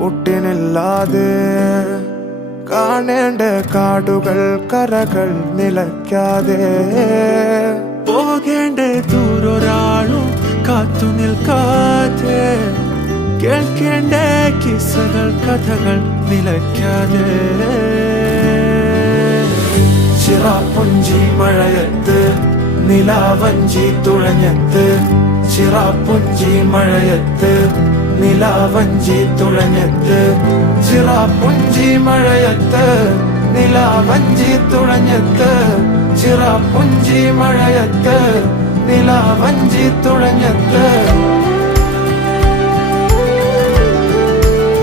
ഒട്ടിനില്ലാതെ കാണേണ്ട കാടുകൾ കരകൾ നിലയ്ക്കാതെ പോകേണ്ട ദൂരൊരാളും കാത്തു നിൽക്കാതെ കേൾക്കേണ്ട കിസ്സകൾ കഥകൾ നിലയ്ക്കാതെ ചിറാപ്പുഞ്ചി മഴയത്ത് നിലാവഞ്ചി തുഴഞ്ഞത്ത് ചിറാപ്പുഞ്ചി മഴയത്ത് നിലാവഞ്ചി തുഴഞ്ഞത്ത് ചിറാപ്പുഞ്ചി മഴയത്ത് നിലാവഞ്ചി തുഴഞ്ഞത്ത് ചിറാപ്പുഞ്ചി മഴയത്ത് നിലാവഞ്ചി തുഴഞ്ഞത്ത്